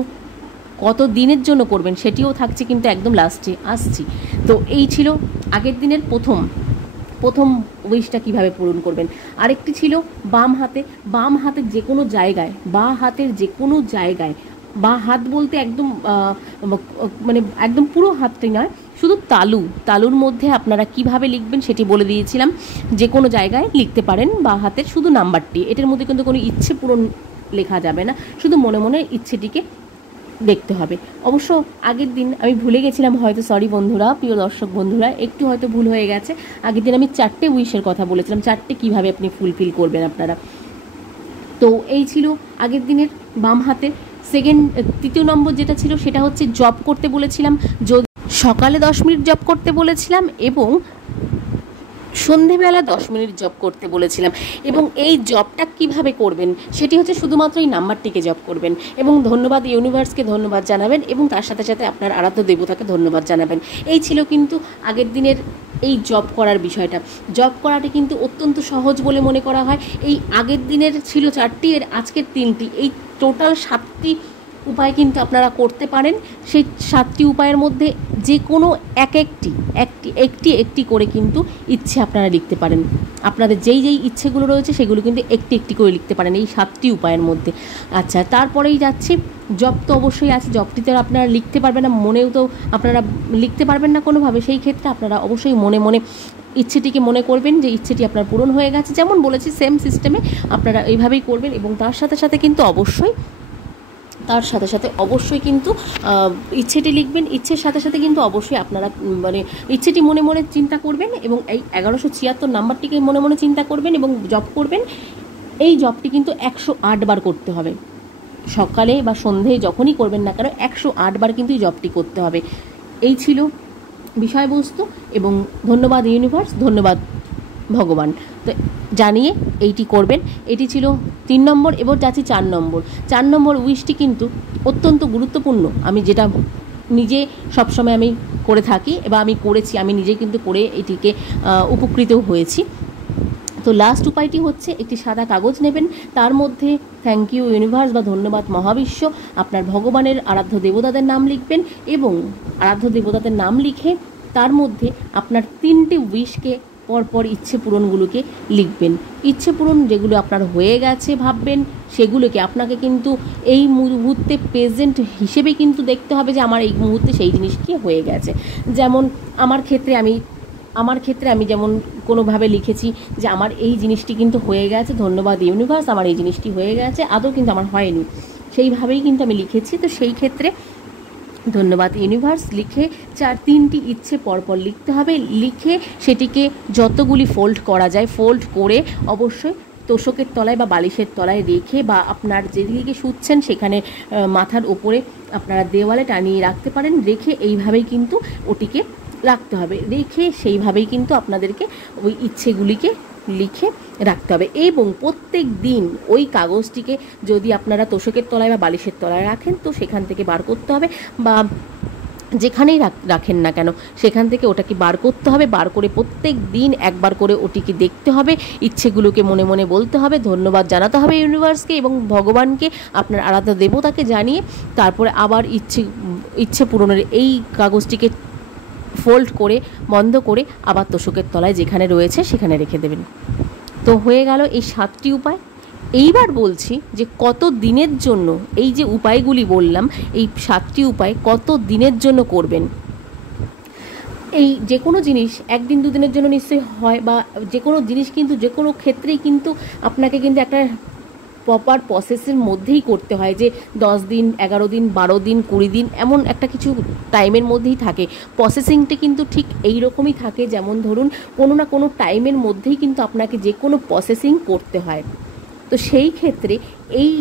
কত দিনের জন্য করবেন সেটিও থাকছে কিন্তু একদম লাস্টে আসছি। তো এই ছিল আগের দিনের প্রথম উইশটা কীভাবে পূরণ করবেন। আরেকটি ছিল বাম হাতের যে কোনো জায়গায়, বা হাত বলতে একদম মানে একদম পুরো হাতটি নয়, শুধু তালুর মধ্যে আপনারা কিভাবে লিখবেন সেটি বলে দিয়েছিলাম। যে কোনো জায়গায় লিখতে পারেন বা হাতের শুধু নাম্বারটি, এটার মধ্যে কিন্তু কোনো ইচ্ছে পূরণ লেখা যাবে না, শুধু মনে মনে ইচ্ছেটিকে দেখতে হবে। অবশ্য আগের দিন আমি ভুলে গেছিলাম হয়তো, সরি বন্ধুরা, প্রিয় দর্শক বন্ধুরা, একটু হয়তো ভুল হয়ে গেছে। আগের দিন আমি 4টে উইশের কথা বলেছিলাম, 4টে কীভাবে আপনি ফুলফিল করবেন আপনারা। তো এই ছিল আগের দিনের বাম হাতে। তৃতীয় নম্বর যেটা ছিল সেটা হচ্ছে জব করতে বলেছিলাম, সকালে 10 মিনিট জব করতে বলেছিলাম এবং সন্ধেবেলা 10 মিনিট জব করতে বলেছিলাম। এবং এই জবটা কিভাবে করবেন সেটি হচ্ছে শুধুমাত্র এই নাম্বারটিকে জব করবেন এবং ধন্যবাদ ইউনিভার্সকে ধন্যবাদ জানাবেন এবং তার সাথে সাথে আপনার আরাধ্য দেবতাকে ধন্যবাদ জানাবেন। এই ছিল কিন্তু আগের দিনের এই জব করার বিষয়টা। জব করাটি কিন্তু অত্যন্ত সহজ বলে মনে করা হয়। এই আগের দিনের ছিল 4টি, এর আজকের 3টি, এই টোটাল 7টি উপায় কিন্তু আপনারা করতে পারেন। সেই 7টি উপায়ের মধ্যে যে কোনো একটি করে কিন্তু ইচ্ছে আপনারা লিখতে পারেন। আপনাদের যেই ইচ্ছেগুলো রয়েছে সেগুলো কিন্তু একটি করে লিখতে পারেন এই 7টি উপায়ের মধ্যে। আচ্ছা, তারপরেই যাচ্ছি, জব তো অবশ্যই আছে, জবটিতে আপনারা লিখতে পারবেন না, মনেও তো আপনারা লিখতে পারবেন না কোনোভাবে। সেই ক্ষেত্রে আপনারা অবশ্যই মনে মনে ইচ্ছেটিকে মনে করবেন যে ইচ্ছেটি আপনার পূরণ হয়ে গেছে। যেমন বলেছি সেম সিস্টেমে আপনারা এইভাবেই করবেন, এবং তার সাথে কিন্তু অবশ্যই কিন্তু ইচ্ছেটি লিখবেন। ইচ্ছের সাথে কিন্তু অবশ্যই আপনারা মানে ইচ্ছেটি মনে মনে চিন্তা করবেন, এবং এই 1176 নাম্বারটিকে মনে মনে চিন্তা করবেন এবং জপ করবেন। এই জপটি কিন্তু 108 বার করতে হবে, সকালে বা সন্ধ্যায় যখনই করবেন না কেন 108 বার কিন্তু এই জপটি করতে হবে। এই ছিল বিষয়বস্তু, এবং ধন্যবাদ ইউনিভার্স, ধন্যবাদ ভগবান। তো জানিয়ে এইটি করবেন। এটি ছিল 3 নম্বর। এবার যাচ্ছি 4 নম্বর উইশটি কিন্তু অত্যন্ত গুরুত্বপূর্ণ। আমি যেটা নিজে সবসময় আমি করে থাকি, এবার আমি করেছি, আমি নিজে কিন্তু করে এটিকে উপকৃত হয়েছি। তো লাস্ট উপায়টি হচ্ছে একটি সাদা কাগজ নেবেন, তার মধ্যে থ্যাংক ইউ ইউনিভার্স বা ধন্যবাদ মহাবিশ্ব, আপনার ভগবানের আরাধ্য দেবতাদের নাম লিখবেন, এবং আরাধ্য দেবতাদের নাম লিখে তার মধ্যে আপনার 3টি উইশকে পরপর ইচ্ছে পূরণগুলোকে লিখবেন। ইচ্ছে পূরণ যেগুলো আপনার হয়ে গেছে ভাববেন, সেগুলোকে আপনাকে কিন্তু এই মুহূর্তে প্রেজেন্ট হিসেবে কিন্তু দেখতে হবে যে আমার এই মুহূর্তে সেই জিনিসটি হয়ে গেছে। যেমন আমার ক্ষেত্রে আমি যেমন কোনোভাবে লিখেছি যে আমার এই জিনিসটি কিন্তু হয়ে গেছে, ধন্যবাদ ইউনিভার্স, আমার এই জিনিসটি হয়ে গেছে, আদৌ কিন্তু আমার হয়নি, সেইভাবেই কিন্তু আমি লিখেছি। তো সেই ক্ষেত্রে ধন্যবাদ ইউনিভার্স লিখে 3টি ইচ্ছে পরপর লিখতে হবে। লিখে সেটিকে যতগুলি ফোল্ড করা যায় ফোল্ড করে অবশ্যই তোষকের তলায় বা বালিশের তলায় রেখে, বা আপনার যেদিকে শুচ্ছেন সেখানে মাথার ওপরে আপনারা দেওয়ালে টানিয়ে রাখতে পারেন। রেখে এইভাবেই কিন্তু ওটিকে রাখতে হবে, রেখে সেইভাবেই কিন্তু আপনাদেরকে ওই ইচ্ছেগুলিকে লিখে রাখতে হবে। এবং প্রত্যেক দিন ওই কাগজটিকে যদি আপনারা তোষকের তলায় বা বালিশের তলায় রাখেন, তো সেখান থেকে বার করতে হবে, বা যেখানেই রাখেন না কেন সেখান থেকে ওটাকে বার করতে হবে। বার করে প্রত্যেক দিন একবার করে ওটিকে দেখতে হবে, ইচ্ছেগুলোকে মনে মনে বলতে হবে, ধন্যবাদ জানাতে হবে ইউনিভার্সকে এবং ভগবানকে, আপনার আরাধ্য দেবতাকে জানিয়ে তারপরে আবার ইচ্ছে পূরণের এই কাগজটিকে ফোল্ড করে বন্ধ করে আবার তোষকের তলায় যেখানে রয়েছে সেখানে রেখে দেবেন। তো হয়ে গেল এই 7টি উপায়। এইবার বলছি যে কত দিনের জন্য এই যে উপায়গুলি বললাম, এই 7টি উপায় কত দিনের জন্য করবেন। এই যে কোনো জিনিস 1 দিন 2 দিনের জন্য নিশ্চয়ই হয়, বা যে কোনো জিনিস কিন্তু যে কোনো ক্ষেত্রেই কিন্তু আপনাকে কিন্তু একটা প্রপার প্রসেসের মধ্যেই করতে হয়, যে 10 দিন 11 দিন 12 দিন 20 দিন এমন একটা কিছু টাইমের মধ্যেই থাকে। প্রসেসিংটা কিন্তু ঠিক এই রকমই থাকে, যেমন ধরুন কোনো না কোনো টাইমের মধ্যেই কিন্তু আপনাকে যে কোনো প্রসেসিং করতে হয়। তো সেই ক্ষেত্রে এই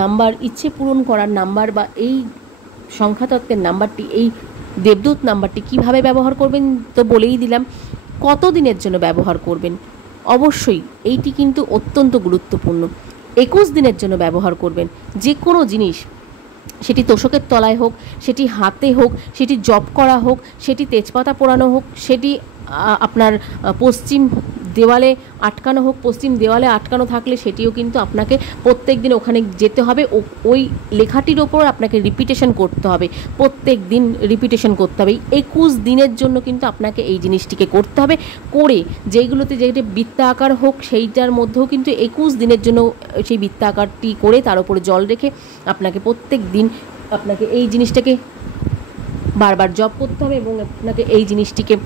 নাম্বার, ইচ্ছে পূরণ করার নাম্বার বা এই সংখ্যাতত্ত্বের নাম্বারটি, এই দেবদূত নাম্বারটি কিভাবে ব্যবহার করবেন তো বলেই দিলাম। কত দিনের জন্য ব্যবহার করবেন অবশ্যই এইটি কিন্তু অত্যন্ত গুরুত্বপূর্ণ। 21 দিনের জন্য ব্যবহার করবেন। যে কোনো জিনিস, সেটি তোষকের তলায় হোক, সেটি হাতে হোক, সেটি জপ করা হোক, সেটি তেজপাতা পোড়ানো হোক, সেটি আপনার পশ্চিম দেওয়ালে আটকানো হোক, পশ্চিম দেওয়ালে আটকানো থাকলে সেটিও কিন্তু আপনাকে প্রত্যেক দিন ওখানে যেতে হবে, ওই লেখাটির ওপর আপনাকে রিপিটেশন করতে হবে, প্রত্যেক দিন রিপিটেশন করতে হবে। 21 দিনের জন্য কিন্তু আপনাকে এই জিনিসটিকে করতে হবে। করে যেইগুলোতে যেটা বৃত্তাকার হোক সেইটার মধ্যেও কিন্তু 21 দিনের জন্য সেই বৃত্তাকারটি করে তার উপরে জল রেখে আপনাকে প্রত্যেক দিন আপনাকে এই জিনিসটাকে বারবার জপ করতে হবে, এবং আপনাকে এই জিনিসটিকে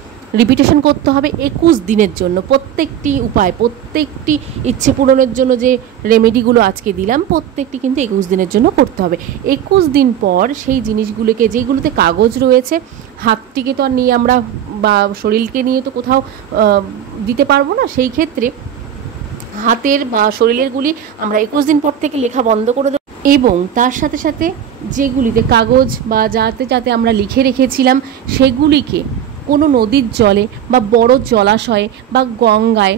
রিপিটেশন করতে হবে 21 দিনের জন্য। প্রত্যেকটি উপায়, প্রত্যেকটি ইচ্ছে পূরণের জন্য যে রেমেডিগুলো আজকে দিলাম প্রত্যেকটি কিন্তু 21 দিনের জন্য করতে হবে। 21 দিন পর সেই জিনিসগুলোকে, যেগুলোতে কাগজ রয়েছে, হাতটিকে তো আর নিয়ে আমরা বা শরীরকে নিয়ে তো কোথাও দিতে পারবো না, সেই ক্ষেত্রে হাতের বা শরীরেরগুলি আমরা 21 দিন পর থেকে লেখা বন্ধ করে দেব। এবং তার সাথে সাথে যেগুলিতে কাগজ বা যাতে আমরা লিখে রেখেছিলাম সেগুলিকে কোনো নদীর জলে বা বড় জলাশয়ে বা গঙ্গায়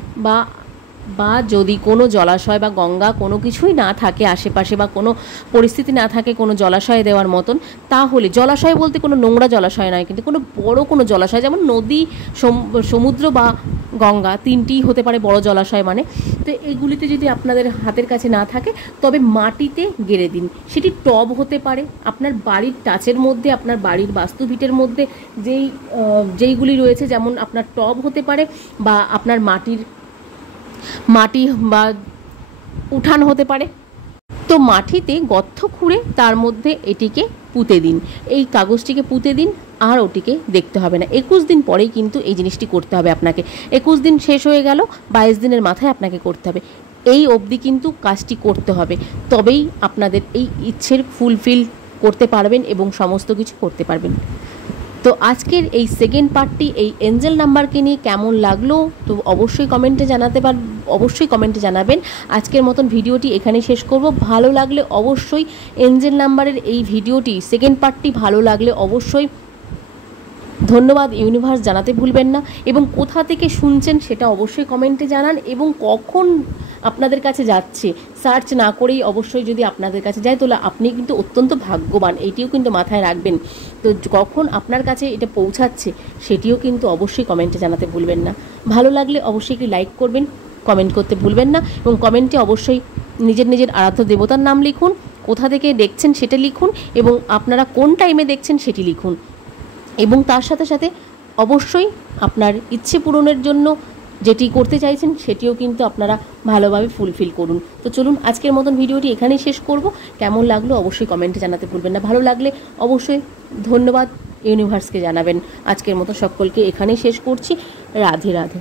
বা যদি কোনো জলাশয় বা গঙ্গা কোনো কিছুই না থাকে আশেপাশে, বা কোনো পরিস্থিতি না থাকে কোনো জলাশয়ে দেওয়ার মতন, তাহলে জলাশয় বলতে কোনো নোংরা জলাশয় নয়, কিন্তু কোনো বড় কোনো জলাশয়, যেমন নদী, সমুদ্র বা গঙ্গা, তিনটিই হতে পারে বড় জলাশয় মানে। তো এগুলিতে যদি আপনাদের হাতের কাছে না থাকে তবে মাটিতে গেড়ে দিন। সেটি টব হতে পারে, আপনার বাড়ির টাচের মধ্যে, আপনার বাড়ির বাস্তুভিটের মধ্যে যেইগুলি রয়েছে, যেমন আপনার টব হতে পারে বা আপনার মাটি বা উঠান হতে পারে। তো মাটিতে গর্ত খুঁড়ে তার মধ্যে এটিকে পুঁতে দিন, এই কাগজটিকে পুঁতে দিন, আর ওটিকে দেখতে হবে না। 21 দিন পরেই কিন্তু এই জিনিসটি করতে হবে আপনাকে। 21 দিন শেষ হয়ে গেল, 22 দিনের মাথায় আপনাকে করতে হবে। এই অবধি কিন্তু কাজটি করতে হবে, তবেই আপনাদের এই ইচ্ছের ফুলফিল করতে পারবেন এবং সমস্ত কিছু করতে পারবেন। তো আজকের এই সেকেন্ড পার্টটি এই এঞ্জেল নাম্বারকে নিয়ে কেমন লাগলো তো অবশ্যই কমেন্টে জানাবেন। আজকের মতন ভিডিওটি এখানেই শেষ করব। ভালো লাগলে অবশ্যই এঞ্জেল নাম্বারের এই ভিডিওটি সেকেন্ড পার্টটি ভালো লাগলে অবশ্যই ধন্যবাদ ইউনিভার্স জানাতে ভুলবেন না, এবং কোথা থেকে শুনছেন সেটা অবশ্যই কমেন্টে জানান, এবং কখন আপনাদের কাছে যাচ্ছে সার্চ না করেই অবশ্যই যদি আপনাদের কাছে যায় তাহলে আপনি কিন্তু অত্যন্ত ভাগ্যবান, এইটিও কিন্তু মাথায় রাখবেন। তো কখন আপনার কাছে এটা পৌঁছাচ্ছে সেটিও কিন্তু অবশ্যই কমেন্টে জানাতে ভুলবেন না। ভালো লাগলে অবশ্যই একটি লাইক করবেন, কমেন্ট করতে ভুলবেন না, এবং কমেন্টে অবশ্যই নিজের আরাধ্য দেবতার নাম লিখুন, কোথা থেকে দেখছেন সেটা লিখুন, এবং আপনারা কোন টাইমে দেখছেন সেটি লিখুন, এবং তার সাথে সাথে অবশ্যই আপনার ইচ্ছে পূরণের জন্য যেটি করতে চাইছেন সেটিও কিন্তু আপনারা ভালোভাবে ফুলফিল করুন। তো চলুন আজকের মতন ভিডিওটি এখানেই শেষ করব। কেমন লাগলো অবশ্যই কমেন্টে জানাতে ভুলবেন না। ভালো লাগলে অবশ্যই ধন্যবাদ ইউনিভার্সকে জানাবেন। আজকের মতো সকলকে এখানেই শেষ করছি। রাধে রাধে।